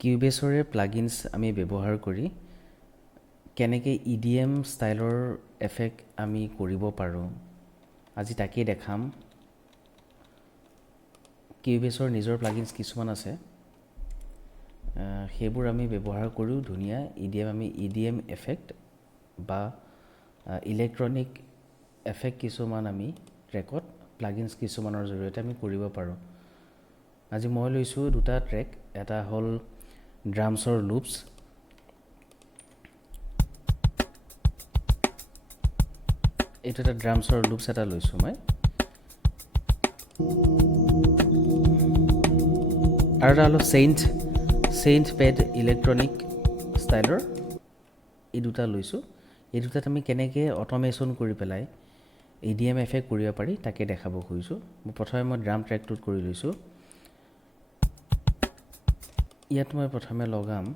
কিউবেছৰে প্লাগিনছ আমি ব্যৱহাৰ কৰি কেনেকৈ EDM ষ্টাইলৰ এফেক্ট আমি কৰিব পাৰোঁ আজি তাকেই দেখাম কিউবেছৰ নিজৰ প্লাগিনছ কিছুমান আছে সেইবোৰ আমি ব্যৱহাৰ কৰিও ধুনীয়া EDM এফেক্ট বা ইলেক্ট্ৰনিক এফেক্ট কিছুমান আমি ট্ৰেকত প্লাগিনছ কিছুমানৰ জৰিয়তে আমি কৰিব পাৰোঁ আজি মই লৈছোঁ দুটা ট্ৰেক এটা হ'ল ড্ৰামছৰ লুপছ এইটো এটা ড্ৰামছৰ লুপছ এটা লৈছোঁ মই আৰু এটা অলপ চেইণ্ট পেড ইলেক্ট্ৰনিক ষ্টাইলৰ এই দুটা লৈছোঁ এই দুটাত আমি কেনেকৈ অট'মেশ্যন কৰি পেলাই EDM এফেক্ট কৰিব পাৰি তাকে দেখাব খুজিছোঁ প্ৰথমে মই ড্ৰাম ট্ৰেকটোত কৰি লৈছোঁ ইয়াত মই প্ৰথমে লগাম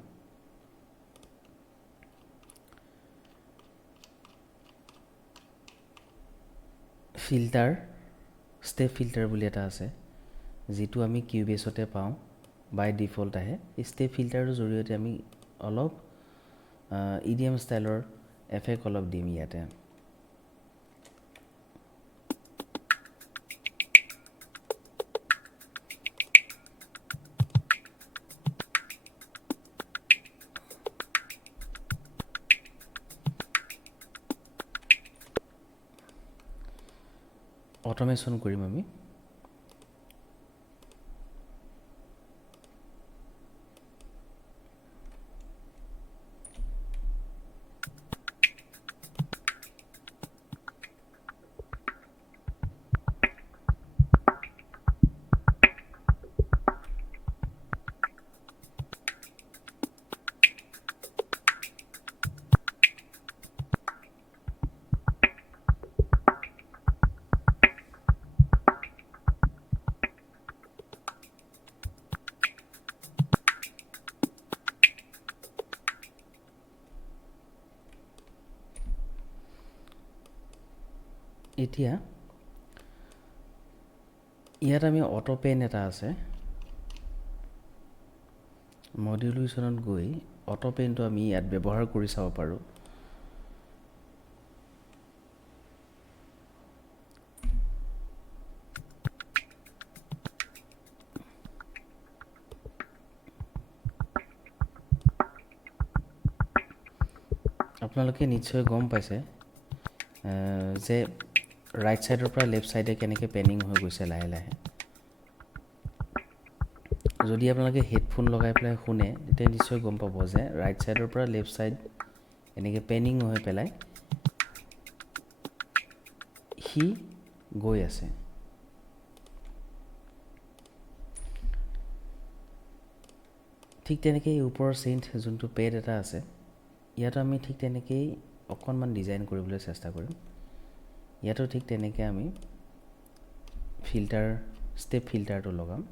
ফিল্টাৰ ষ্টেপ ফিল্টাৰ বুলি এটা আছে যিটো আমি কিউবেছতে পাওঁ বাই ডিফল্ট আহে এই ষ্টেপ ফিল্টাৰৰ জৰিয়তে আমি অলপ EDM ষ্টাইলৰ এফেক্ট অলপ দিম ইয়াতে অট'মেশ্যন কৰিম আমি এতিয়া ইয়াত আমি অটোপেন এটা আছে মডিউলেশ্যনত গৈ অটোপেনটো আমি ইয়াত ব্যৱহাৰ কৰি চাব পাৰোঁ আপোনালোকে নিশ্চয় গম পাইছে যে ৰাইট ছাইডৰ পৰা লেফ্ট ছাইডে কেনেকৈ পেনিং হৈ গৈছে লাহে লাহে যদি আপোনালোকে হেডফোন লগাই পেলাই শুনে তেতিয়া নিশ্চয় গম পাব যে ৰাইট ছাইডৰ পৰা লেফ্ট ছাইড এনেকৈ পেনিং হৈ পেলাই সি গৈ আছে ঠিক তেনেকৈ ওপৰৰ চেইণ্ট যোনটো পেড এটা আছে ইয়াতো আমি ঠিক তেনেকেই অকণমান ডিজাইন কৰিবলৈ চেষ্টা কৰিম ইয়াতো ঠিক তেনেকৈ আমি ষ্টেপ ফিল্টাৰটো লগাম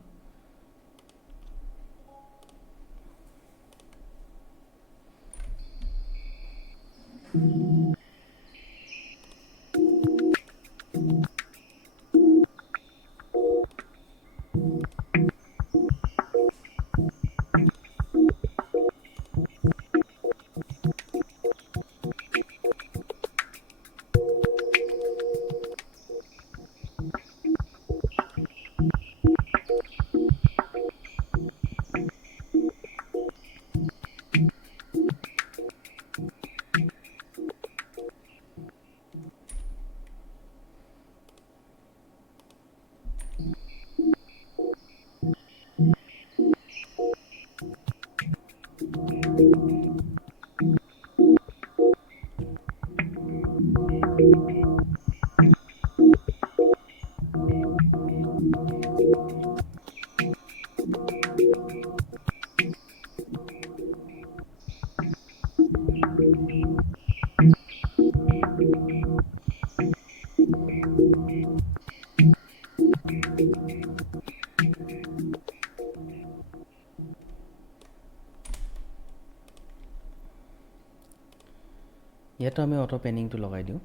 ইয়াতো আমি অটো পেনিংটো লগাই দিওঁ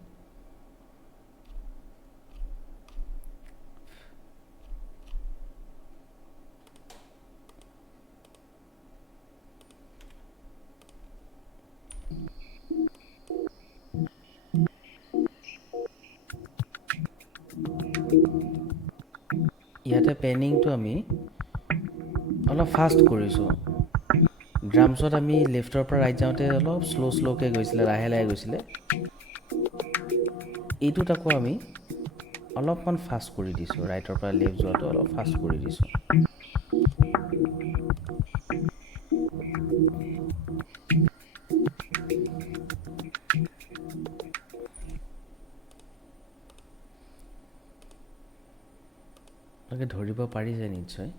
ইয়াতে পেনিংটো আমি অলপ ফাষ্ট কৰিছোঁ ড্ৰামছত আমি লেফ্টৰ পৰা ৰাইট যাওঁতে অলপ শ্ল'কৈ গৈছিলে লাহে লাহে গৈছিলে এইটোত আকৌ আমি অলপমান ফাষ্ট কৰি দিছোঁ ৰাইটৰ পৰা লেফ্ট যোৱাটো অলপ ফাষ্ট কৰি দিছোঁ আপোনালোকে ধৰিব পাৰিছে নিশ্চয়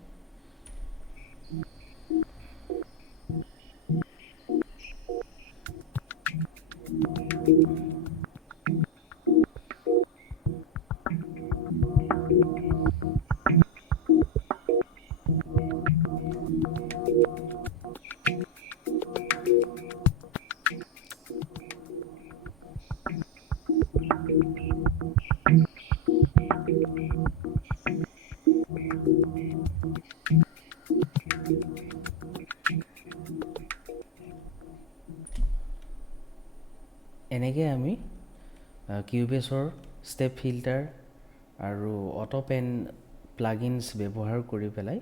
এনেকৈ আমি কিউবেছৰ ষ্টেপ ফিল্টাৰ আৰু অটোপেন প্লাগিনছ ব্যৱহাৰ কৰি পেলাই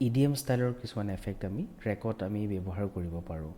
EDM ষ্টাইলৰ কিছুমান এফেক্ট আমি ট্ৰেকত আমি ব্যৱহাৰ কৰিব পাৰোঁ